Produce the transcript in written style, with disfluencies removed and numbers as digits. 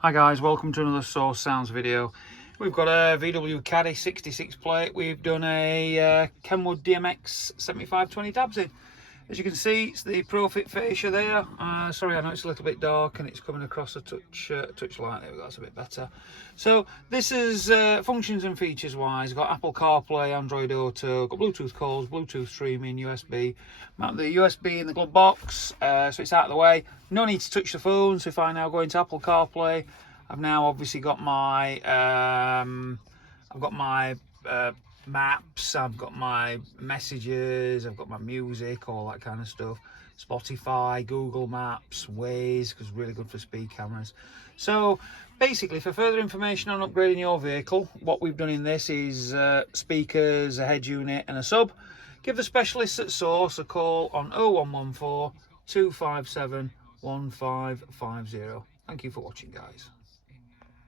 Hi guys, welcome to another Source Sounds video. We've got a VW Caddy 66 plate. We've done a KENWOOD DMX7520DABS in. As you can see, it's the Profit fascia there. Sorry, I know it's a little bit dark and it's coming across a touch light there, but that's a bit better. So this is functions and features wise. Got Apple CarPlay, Android Auto, got Bluetooth calls, Bluetooth streaming, USB. Mount the USB in the glove box, so it's out of the way. No need to touch the phone. So if I now go into Apple CarPlay, I've now obviously got my maps, I've got my messages, I've got my music, all that kind of stuff. Spotify, Google Maps, Waze, because really good for speed cameras. So basically, for further information on upgrading your vehicle, what we've done in this is speakers, a head unit and a sub. Give the specialists at Source a call on 0114 257 1550. Thank you for watching, guys.